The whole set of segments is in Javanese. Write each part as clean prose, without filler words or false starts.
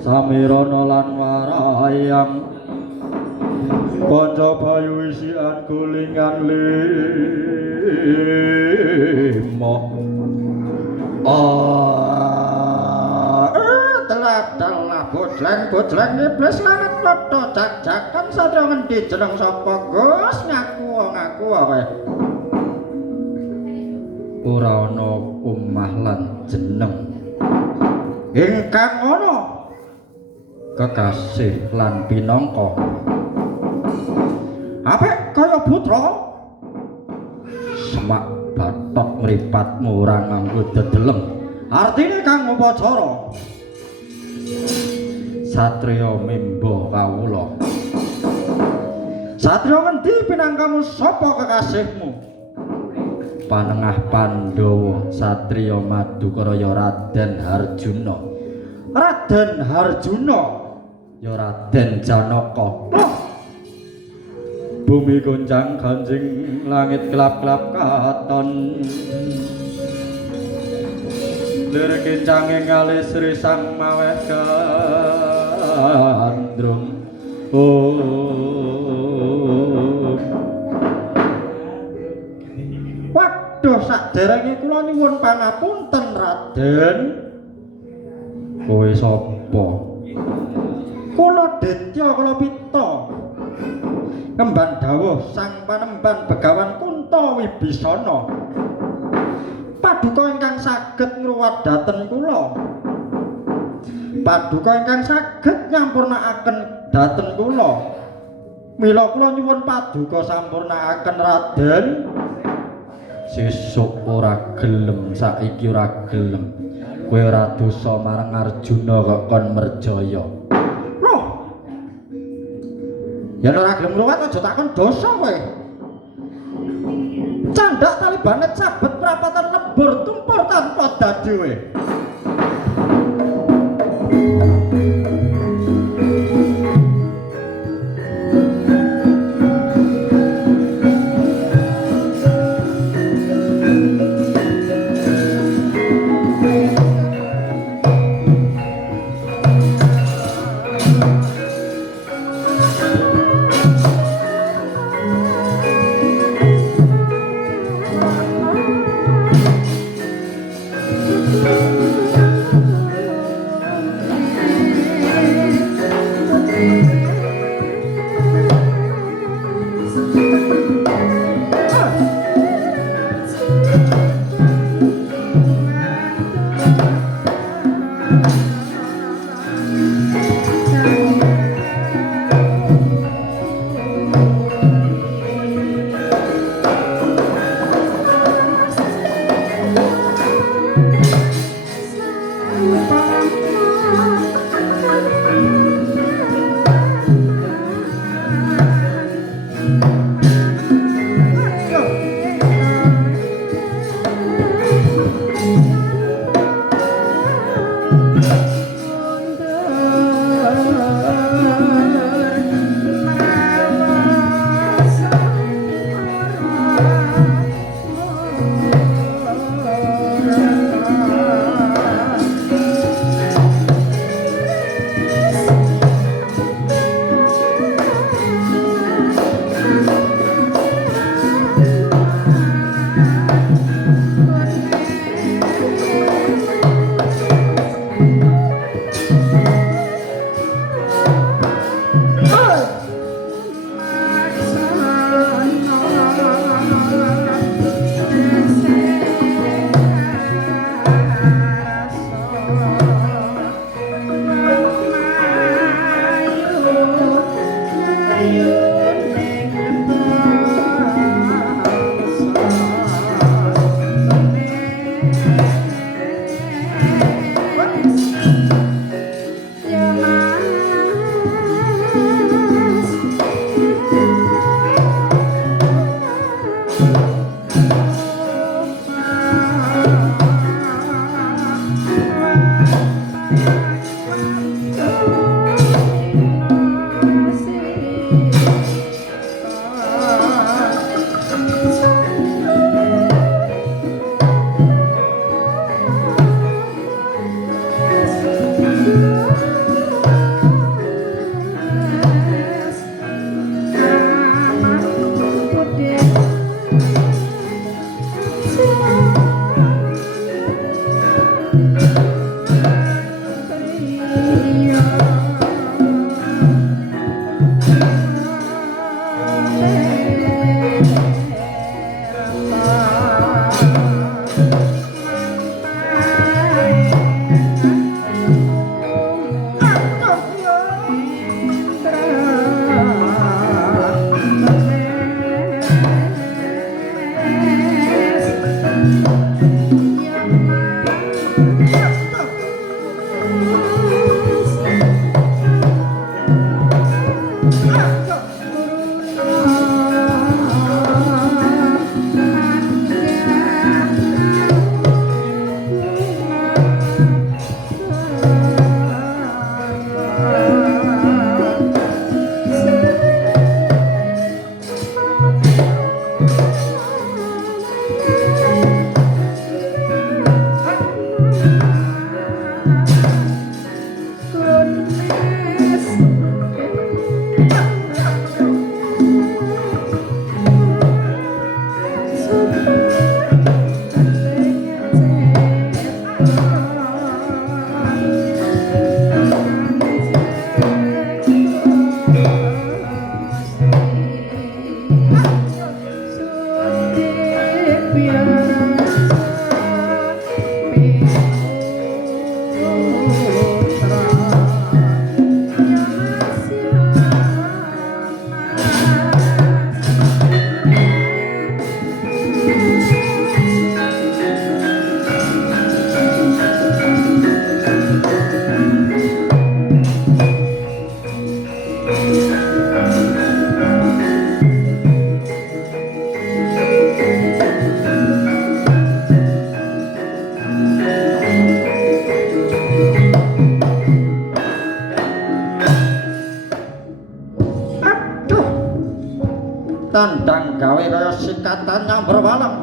Samirana lan warayang kanca bayu isian gulingan lima telah bojleng iblis lamet padha jak-jakan satria ngendi jeneng sapa Gus ngaku wae ora ana omah lan jeneng ingkang ana kekasih lan pinangka apik kaya putra semak bathok mripatmu ora nganggo dedelem artine kang upacara satriya mimba kawula satriya ngendi pinangkamu sapa kekasihmu panengah Pandhawa satriya Madukaraya Raden Harjuna ya Raden Janaka bumi gonjang ganjing langit kelap-kelap katon lir kincanging ngalih Sri Sang Maweh gandrung waduh saderenge kula nyuwun pangapunten Raden kowe sapa kula Detya Kalapita kemban dawuh sang panemban Begawan Kunta Wibisana paduka ingkang saged ngruwadaken kula paduka ingkang saged nyampurnakaken dhaten kula mila kula nyuwun paduka sampurnakaken Raden sesuk ora gelem saiki ora gelem kowe ora dosa marang Arjuna kok kon merjaya loh yen ora gelem ngruwat aja takon dosa kowe tumandak tali banet sabet prapatan lebur tumpur tanpa dadiwe. ndang gawe kaya sikatan nyamber walam.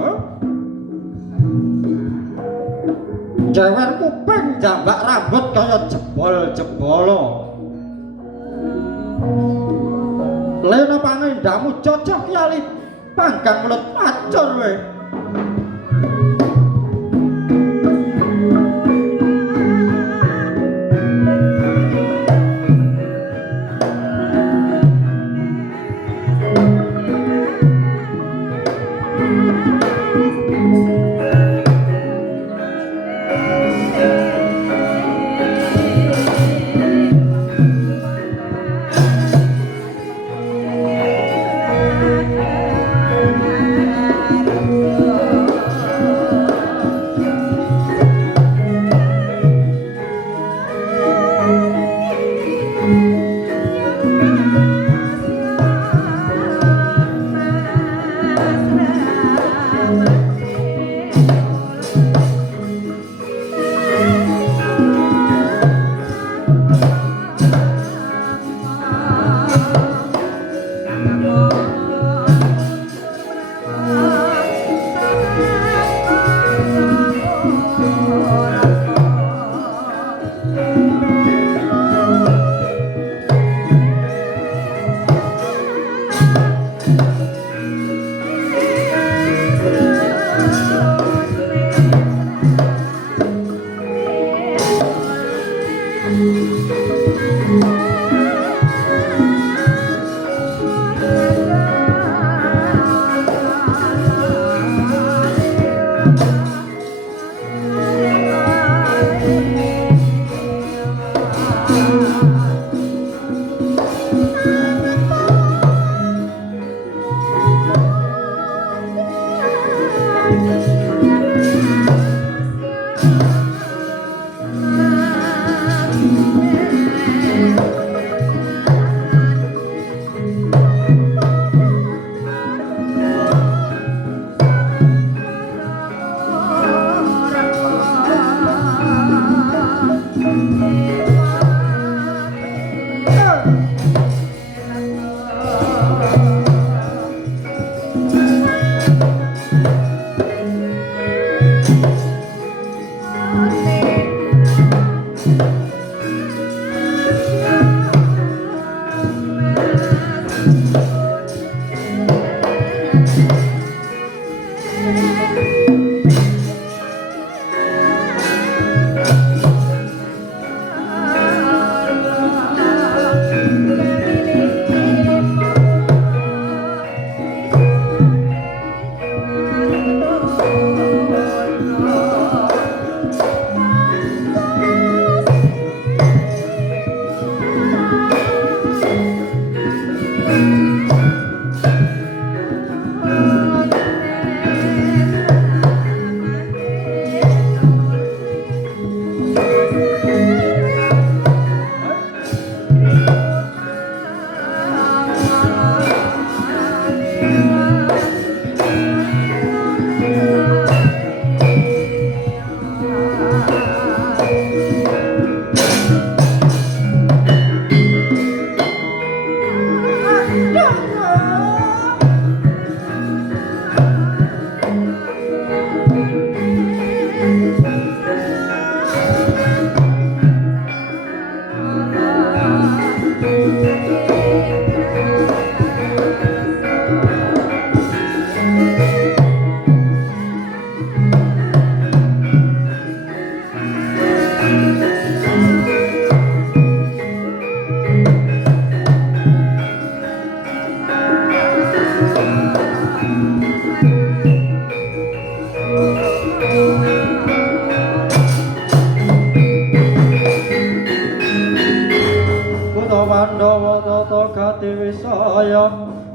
Jewer kuping jambak rambut kaya jebol-jebolo. Lena pangendamu cocok yali panggang mulut macur we.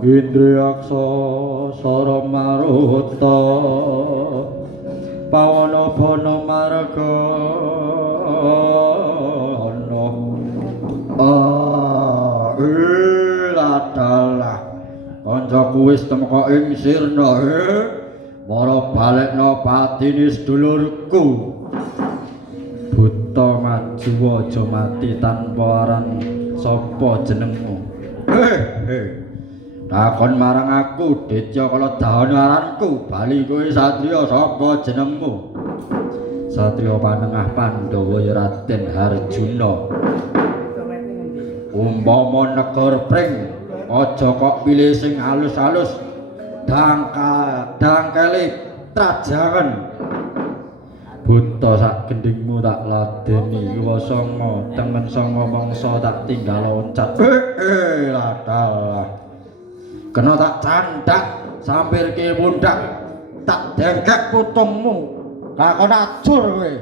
Indriyaksa sara maruta pawana bana marga ana ladalah kancaku wis temeka ing sirna mara balekna patine sedulurku buta maju aja mati tanpa aran sapa jenengmu takon marang aku Ditya kala dawane aranku bali kowe satriya sapa jenengmu Satriya Panengah Pandhawa ya Raden Harjuna umpama negor pring aja kok pilih sing halus-halus dangkele trajangan buta sak gendingmu tak ladeni wasanga tengen sanga mangsa tak tinggal loncat lakal kena tak candak sampirke pundak tak dengkek putungmu lakon ajur kowe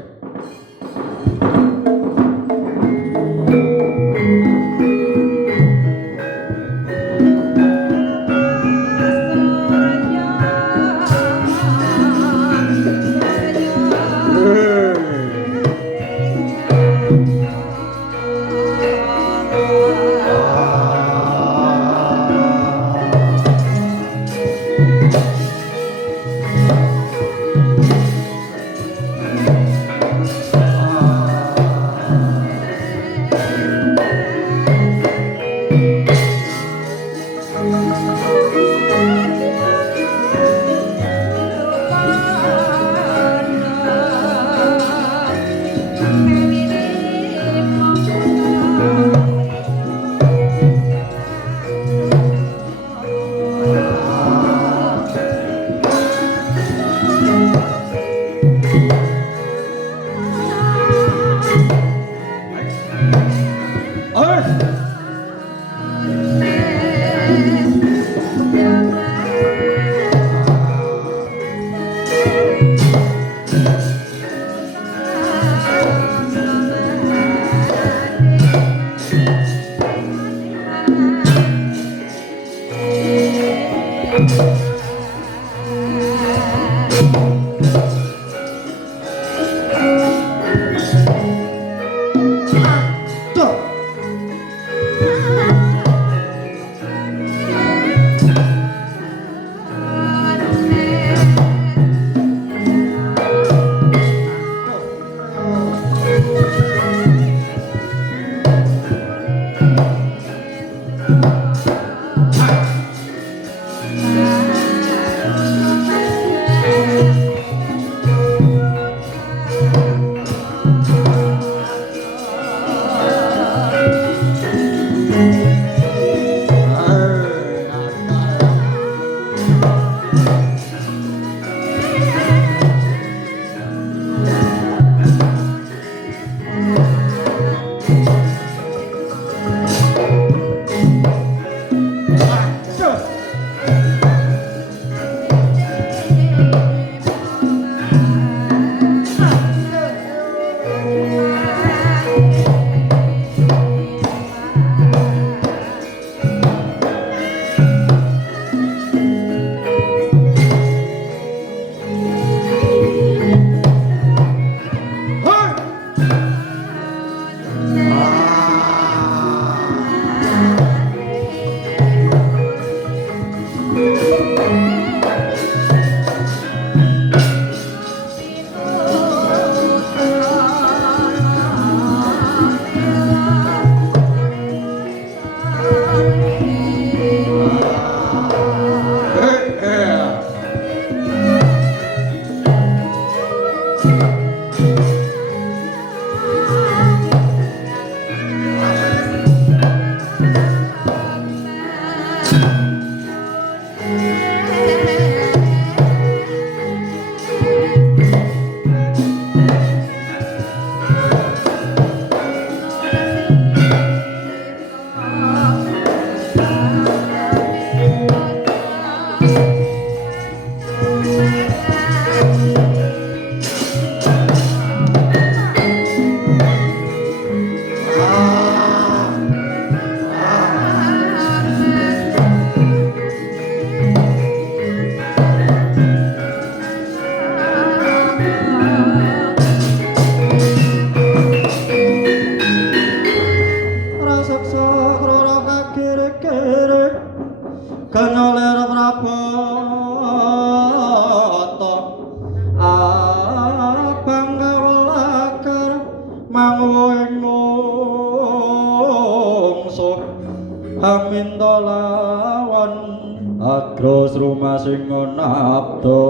sing nabda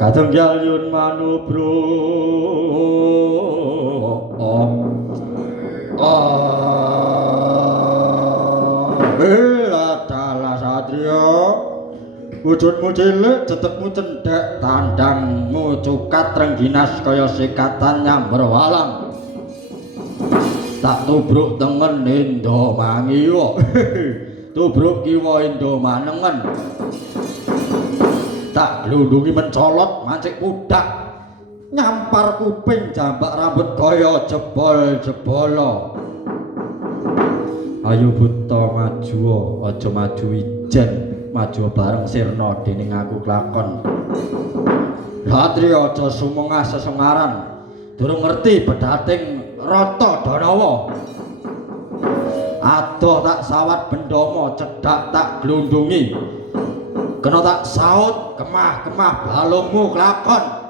kadenggal yun manubro adalah satria wujudmu cilik tetepmu cendhek tandangmu cukat rengginas kaya sikatan nyamber walang tak tubruk tengen endo mangiwa tubruk kiwa endo manengen tak glundungi mencolot mancik pudak nyampar kuping jambak rambut kaya jebol-jebolo ayo buta maju aja maju ijen maju bareng sirna dening aku klakon latri aja sumengah sesengaran durung ngerti bedating rata danawa adoh tak sawat bendama cedhak tak glundungi kena tak saut kemah-kemah balungmu klakon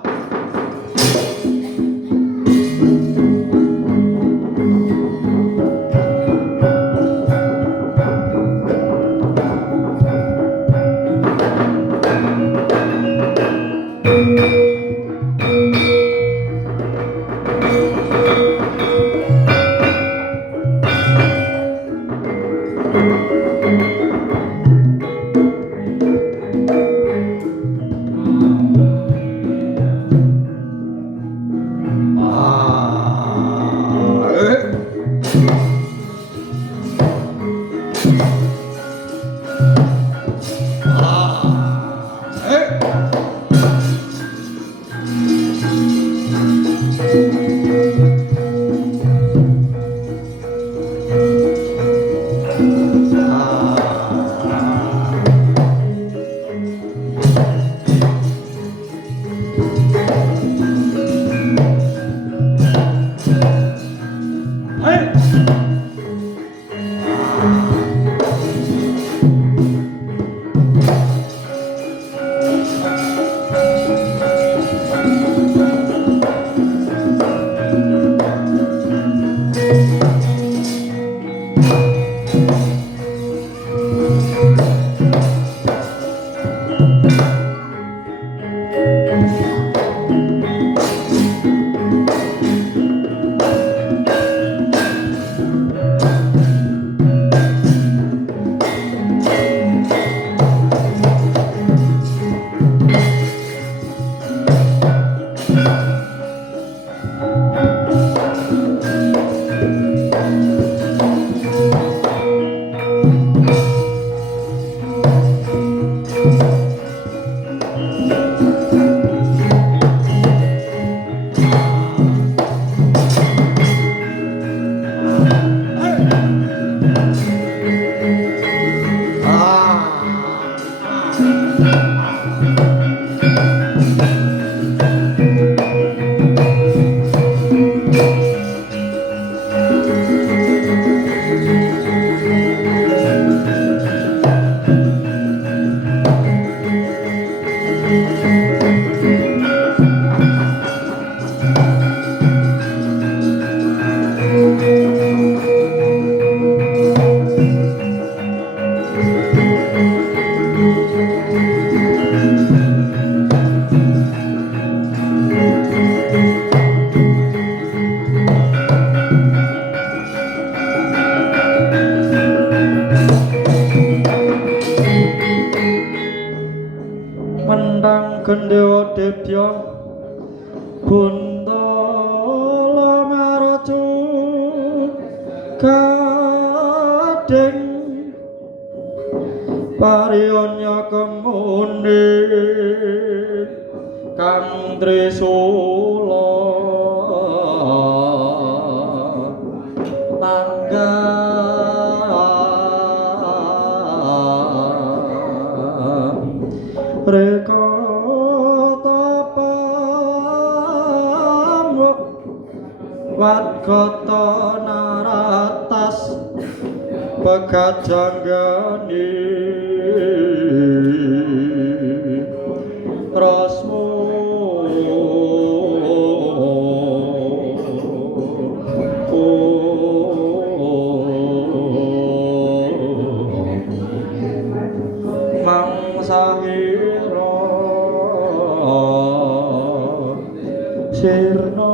Gendewa Debya Buntala Maracu Gading Parionya Kemuni Kang Trisula Tangga Reka Watgata naratas pegajanggani rasmu sawira sirna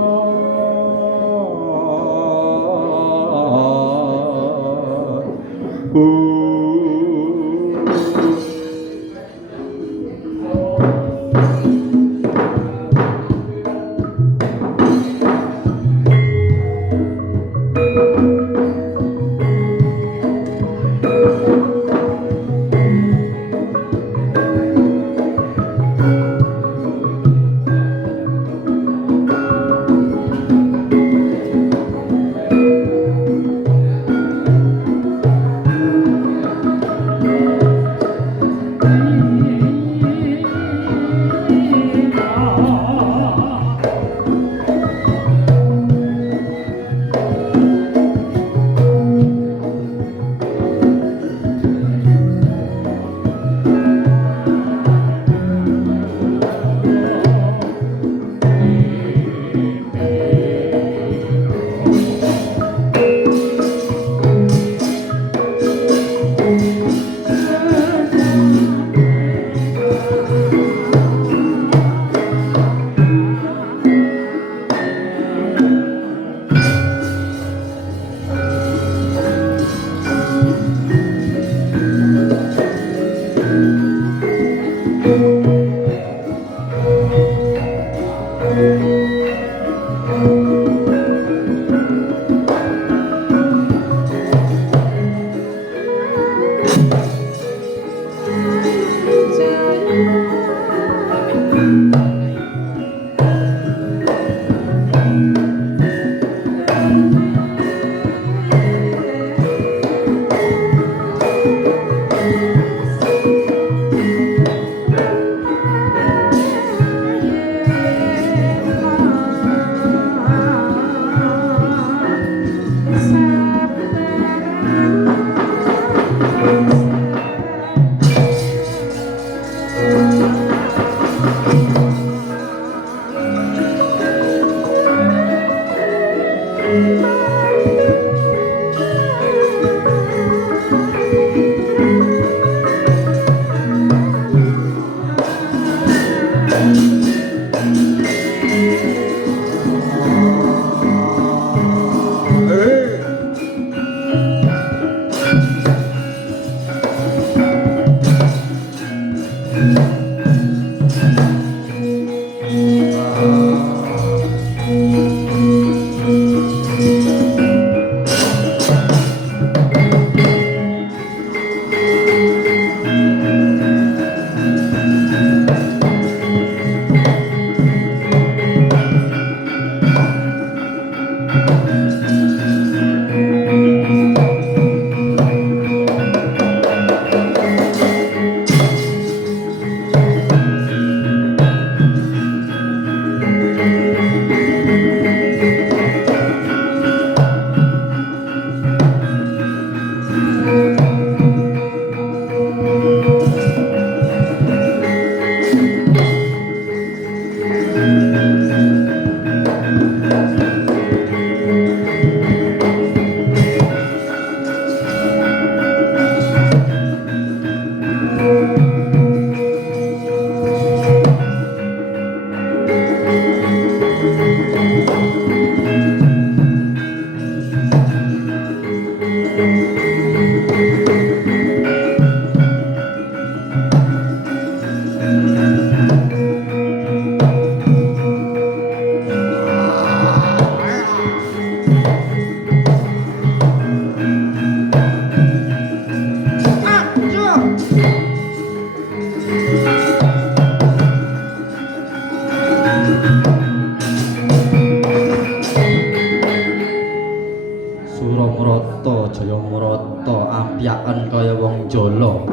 ampiaken kaya wong jala.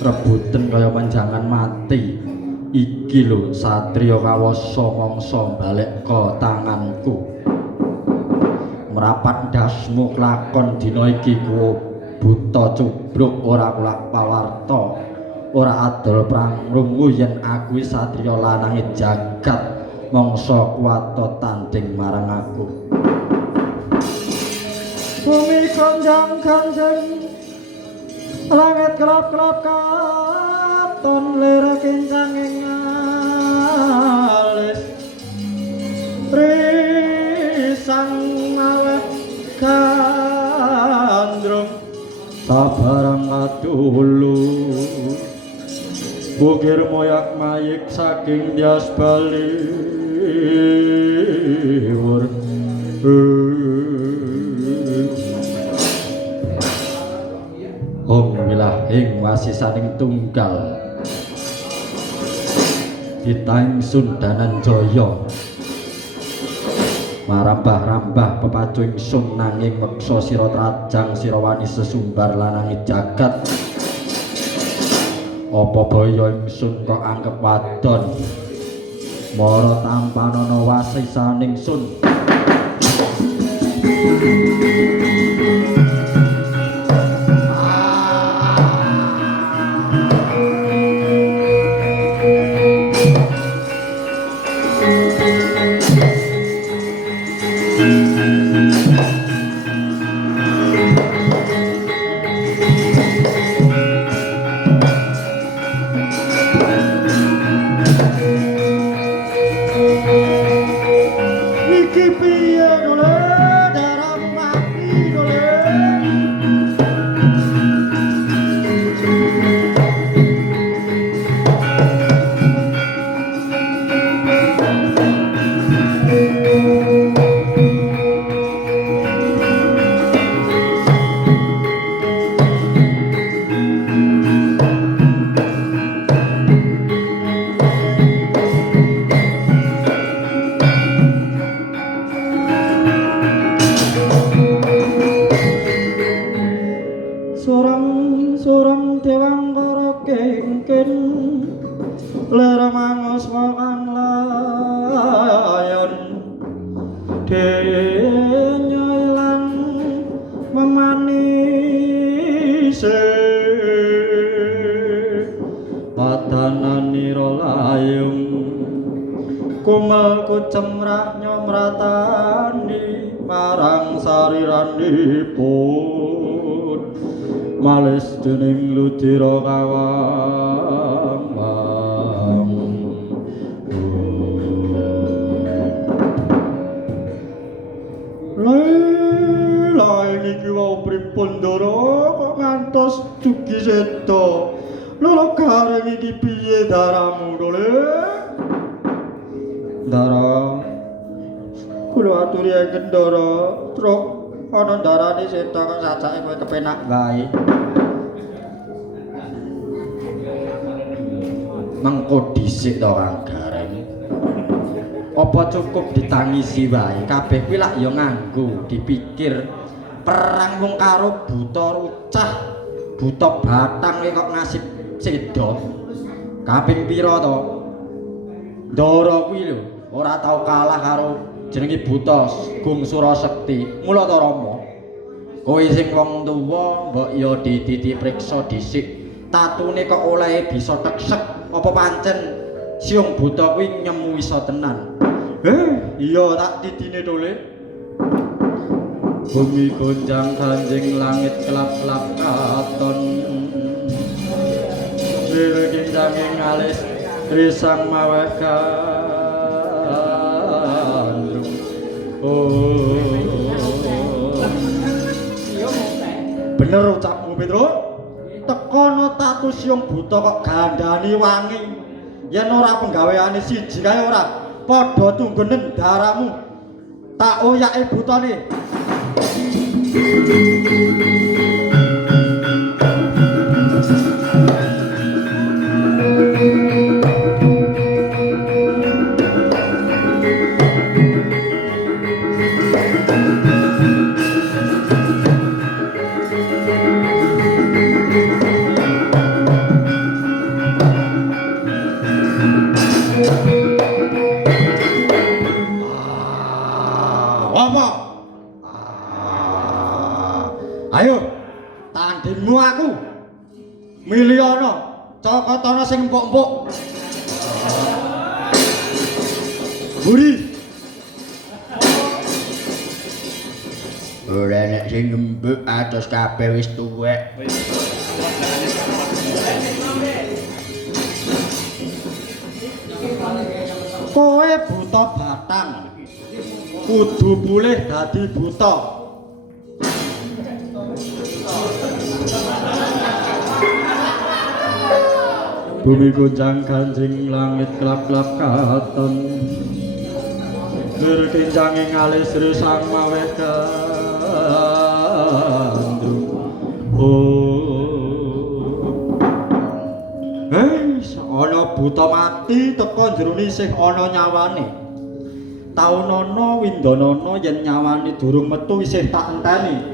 Rebuten kaya panjangan mati. Iki lho satriya kawasa mangsa balekka tanganku. Merapat dasmu kelakon dina iki kuwi buta cubruk ora kulak pawarta. Ora adol prangrungu yen aku satriya lanange jagat mangsa kuwata tanding marang aku. Bumi konjang kanjeng langit kelap-kelap katon lir kencang ing alis risang maweh gandrung sabarang kadulu bukir moyak mayik saking dias baliwur Om milah ing wasisaning tunggal Ditaing Sundanan Jaya marambah-rambah pepacu ingsun nanging meksa sira trajang sira wani sesumbar lanangi jagat apa baya ingsun kok anggep wadon mara tampanana wasisaning sun Surang dewangkara kengken ler mangos kang layon denya ilang memanise padananira layung kumel kucemrah nyomratani marang sariranipun males dening ludira kawang Lai niki wau pripun Ndara kok ngantos dugi seda loro gareng iki piye daramu Ndara Ndara kula aturi engken Ndara truk ana ndarane seda kok sajake kowe kepenak wae mengko dhisik to Kang Gareng apa cukup ditangisi wae kabeh kuwi lak ya nganggo dipikir perang wong karo buta rucah buta batang kok ngasih seda kaping pira to Ndara kuwi lho ora tau kalah karo jenenge buta Gung Surasekti mula to Rama kowe sing wong tuwa mbok ya dipriksa dhisik tatune kok oleh bisa teksek apa pancen siung buta kuwi nyemu iso tenan iya tak titine tole bumi gonjang kanjeng langit kelap-kelap katon lireng janging alis risang maweh gandrung bener ucapmu Petro tekono tatu siung buta kok gandani wangi yen ora penggaweane siji kae ora padha tunggenen daramu tak oyake butane ayo tandingmu aku milih ana cokotana sing empuk-empuk buri ora nek sing empuk atos kabeh wis tuwek buta batang. Kudu pulih dadi buta. Bumi goncang kanjing langit kelap-kelap katon. Lir kincange ngalih sri sang maweh gandrung. Ana buta mati teka jerone isih ana nyawane. Taunana windanana yen nyawane durung metu isih tak enteni.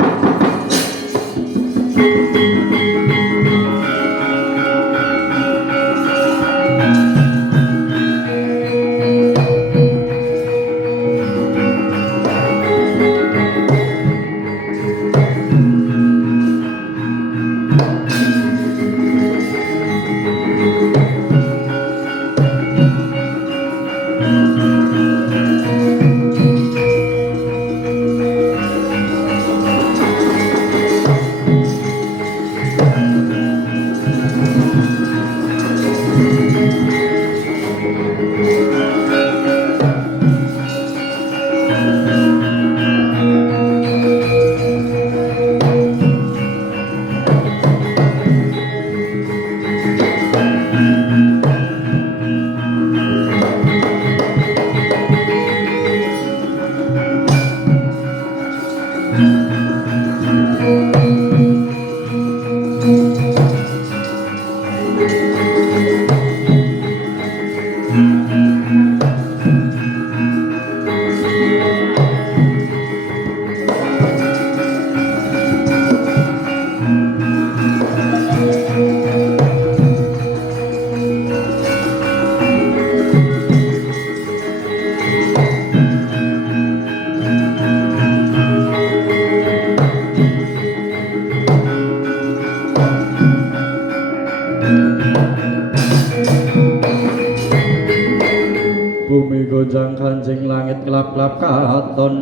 Goncang kanjing langit kelap-kelap katon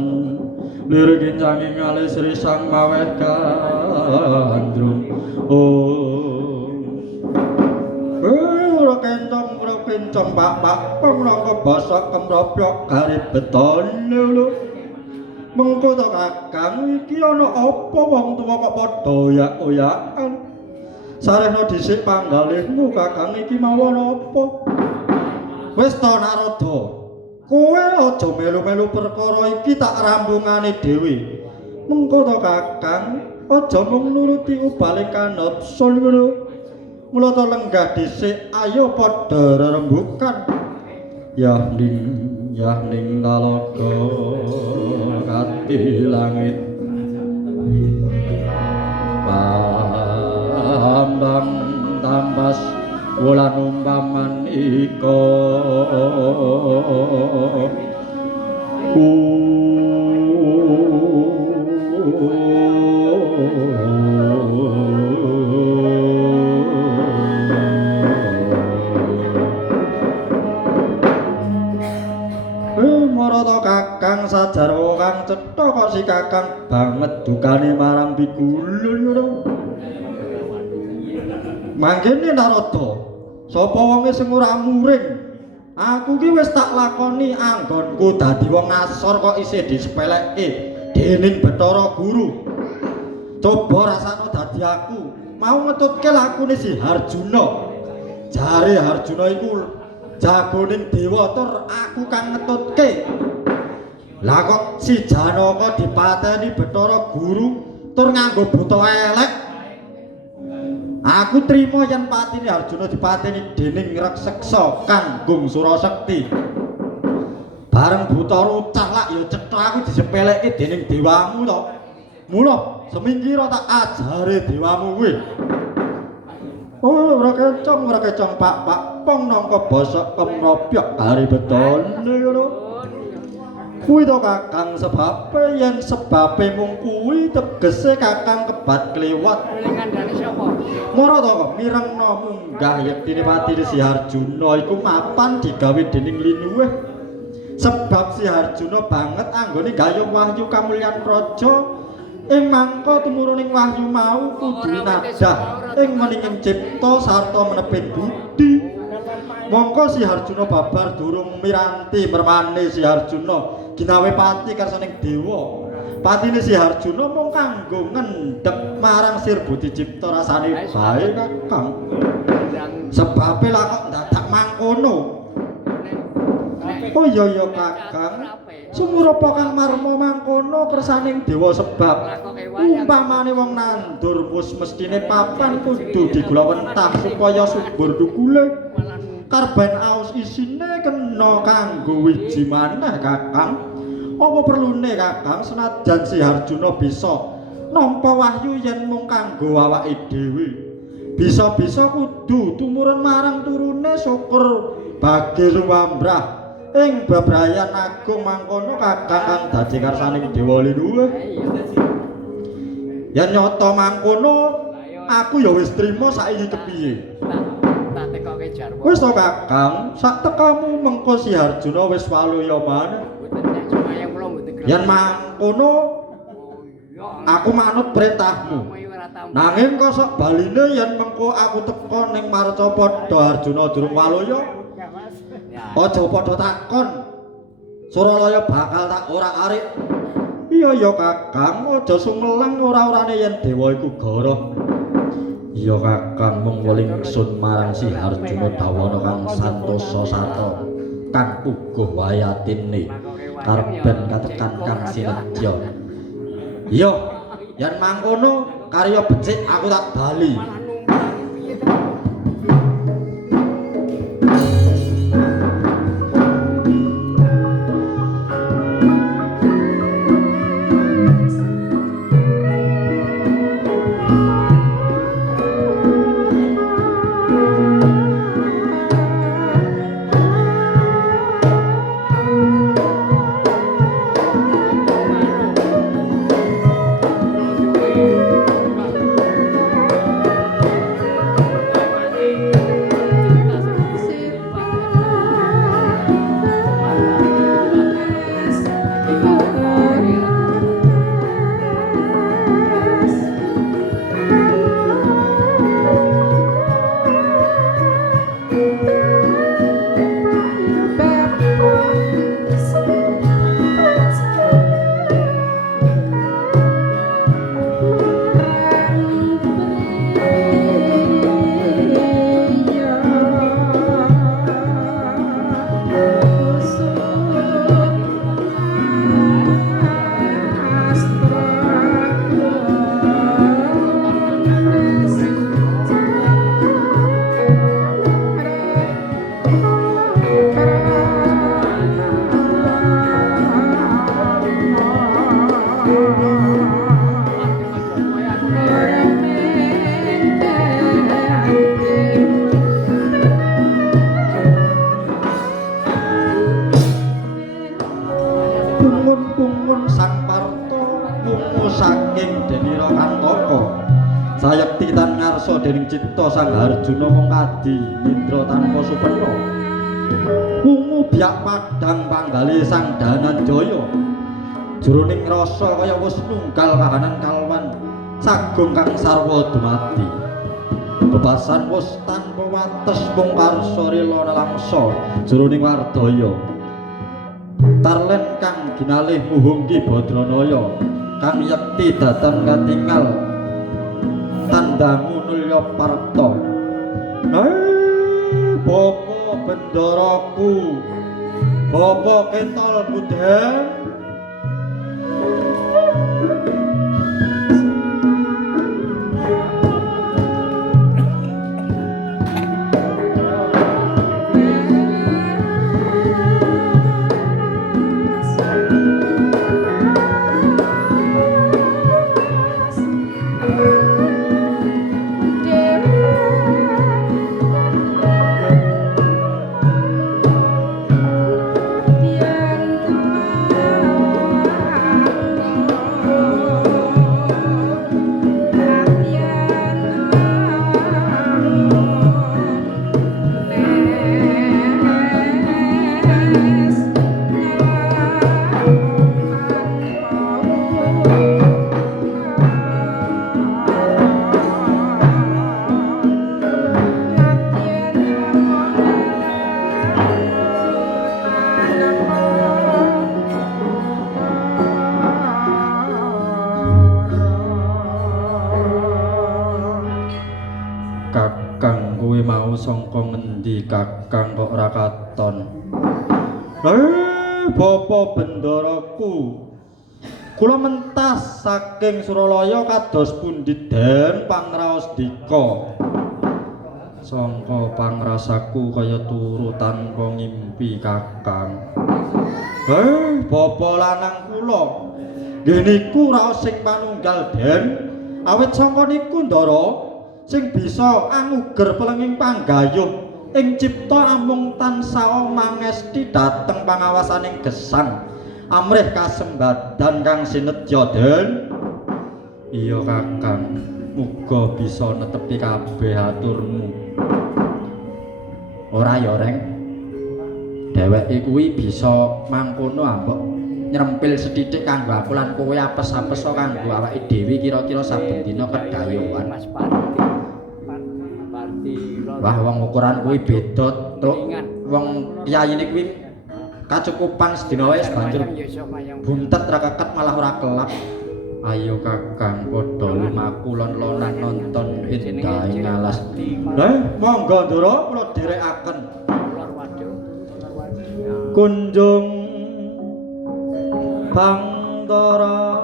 lir kincange ngalih sri sang maweh gandrung. Ora kencang pak pengrangka basa kemrobyok garip betone lho. Mengko to Kakang iki ana apa wong tuwa kok padha oyak-oyakan. Sarehna dhisik panggalihmu Kakang iki mawon apa? Wis to Narada. Kowe aja melu-melu perkara iki tak rambungane dhewe. Mengko to Kakang, aja mung nuruti ubaling kanepsun ngono. Mula to lenggah dhisik, ayo padha rerembugan. Yah ning talaga kati langit. Bambang tambas wulan umpaman ika marata Kakang sajarwa kang cetha kok si Kakang banget dukane marang Pikulun ngono. Mangkene Narada, sapa wonge sing ora muring? Aku ki wis tak lakoni anggonku dadi wong asor kok isih disepelekke dening Bathara Guru. Coba rasane dadi aku, mau ngetutke lakune si Harjuna. Jare Harjuna iku jagoning dewa tur aku kang ngetutke. Lah kok si Janaka dipateni Bathara Guru tur nganggo buta elek. Aku trima yen patine Arjuna dipateni dening Rekseksa Kanggung Surasekti. Bareng buta rucah lak ya cetha aku disepelekke dening dewamu to. Mula semingkira tak ajare dewamu kuwi. Oh, ora kecong Pak pong nangka basa kemrobyok kari betone ngono. Kuwi to Kakang sebabe yen sebabe mung kuwi tegese Kakang kebat kliwat. Ngandani sapa? Marata kok mirengna munggah yektine patine si Harjuna iku mapan digawe dening linuwih. Sebab si Harjuna banget anggone gayuh wahyu kamulyan raja. Ing mangka tumuruning wahyu mau kudu nadah ing meninging cipta sarta menepin budi. Mongko si Harjuna babar durung miranti mermane si Harjuna ginawe pati karsaning dewa. Patine si Harjuna mung kanggo ngendhep marang Sirbu Dicipta rasane bae Kakang. Sebabe lah kok dadak mangkono. Oh iya ya Kakang. Sumurapa kang marma mangkono kersaning dewa sebab umpamane wong nandur wis mestine papan kudu digulawentah supaya subur dukule. Karban aus isine kena kanggo wiji maneh Kakang. Apa perlune Kakang senajan si Harjuna bisa nampa wahyu yen mung kanggo awake dhewe. Bisa-bisa kudu tumurun marang turune syukur bagi rumambrah ing bebrayan agung mangkono Kakang kang dadi karsaning dewa linuwih. Yen nyata mangkono aku ya wis trima saiki kepiye. Wis to Kakang, sak tekamu mengko si Harjuna wis waluya maneh. Yen mangkono aku manut perintahmu. Nanging kok sok baline yen mengko aku teka ning Marcapada Harjuna durung waluya. Aja padha takon. Suralaya bakal tak ora arik. Iya ya Kakang, aja sumelang ora-orane yen dewa iku goroh. Iya Kakang, mung weling ingsun marang si Harjuna dawana kang santosa sarta kang puguh wayatine karben katekan kang sinedya. Iya, yen mangkono karya becik aku tak bali. Pungun-pungun sang parto pungu saking Denira Kantaka sayekti tan ngarsa dening cipta sang Harjuna mung kadi nindra tanpa supena pungu biak padang panggali sang Dananjaya jroning rasa kaya wis nunggal kahanan kalwan sagung kang sarwa dumati bebasan wis tanpa wates mung karsa rela nelangsa jroning wardaya tarlen kang ginalih muhungki Badranaya kang yekti datan katingal tandangu nulya parta Bapa bendaraku Bapa Ketol Budhen ngendi Kakang kok ora katon? Bapa bendaraku. Kula mentas saking Suralaya kados pundi den pangraos dika. Sangka pangrasaku kaya turu tanpa ngimpi Kakang. Bapa lanang kula. Nggih niku raos sing panunggal den. Awit sangka niku Ndara sing bisa anuger pelenging panggayuh ing cipta amung tansah mangesti dhateng pangawasaning gesang amrih kasembadan kang sinedya den. Iya Kakang, muga bisa netepi kabeh aturmu. Ora ya Reng, dheweke kuwi bisa mangkono ambek nyrempil sethithik kanggo aku lan kowe apes-apes kanggo awake dhewe kira-kira saben dina kedayoan. Wah wong ukuran kuwi beda truk. Wong kiyayine kuwi kacukupan sedina wae banjur buntet ra keket malah ora kelap. Ayo Kakang padha lumaku lon-lonan nonton indahing alas. Monggo Ndara kula dherekaken. Kunjung Bangdara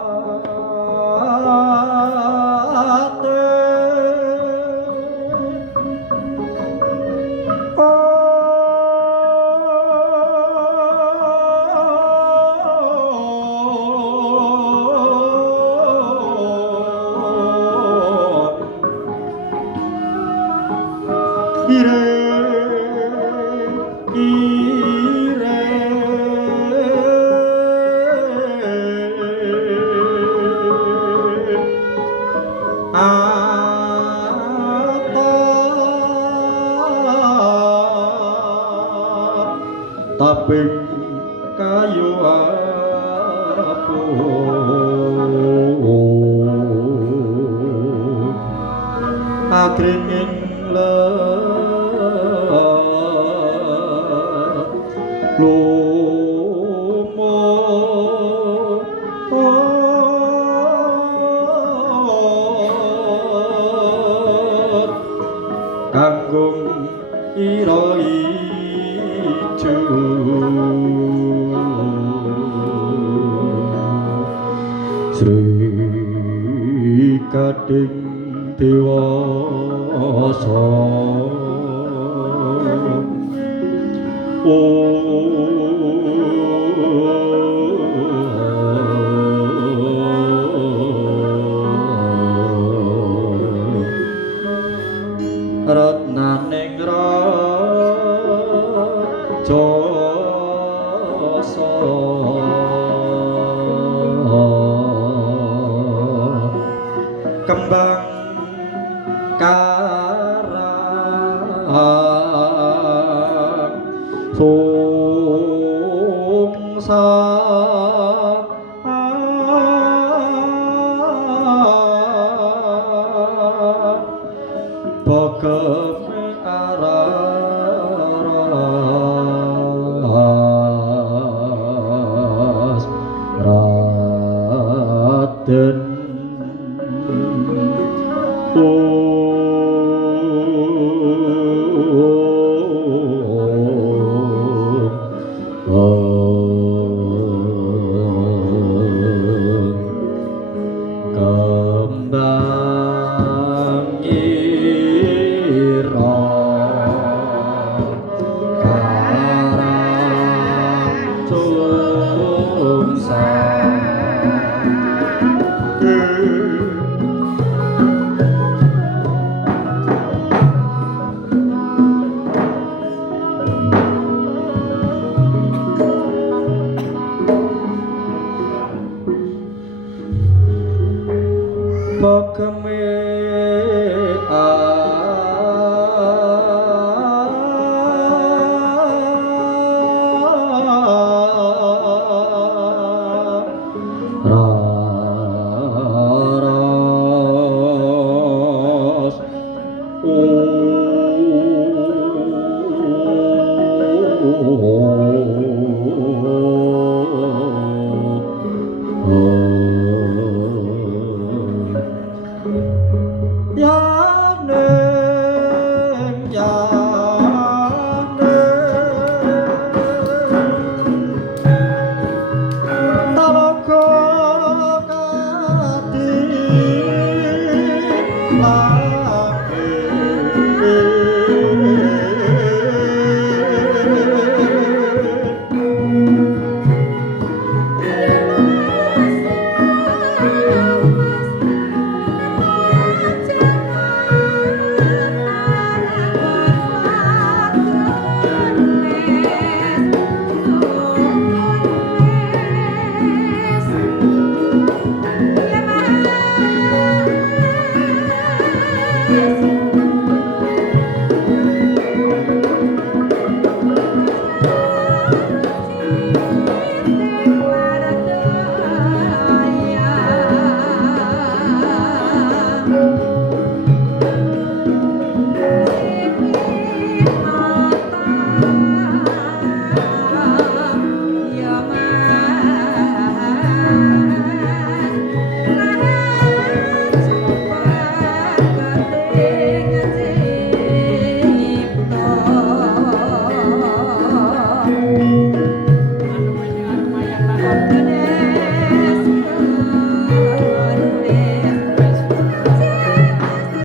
taping kayu apung agringing kanggung ira ijo Sri Kading Dewasa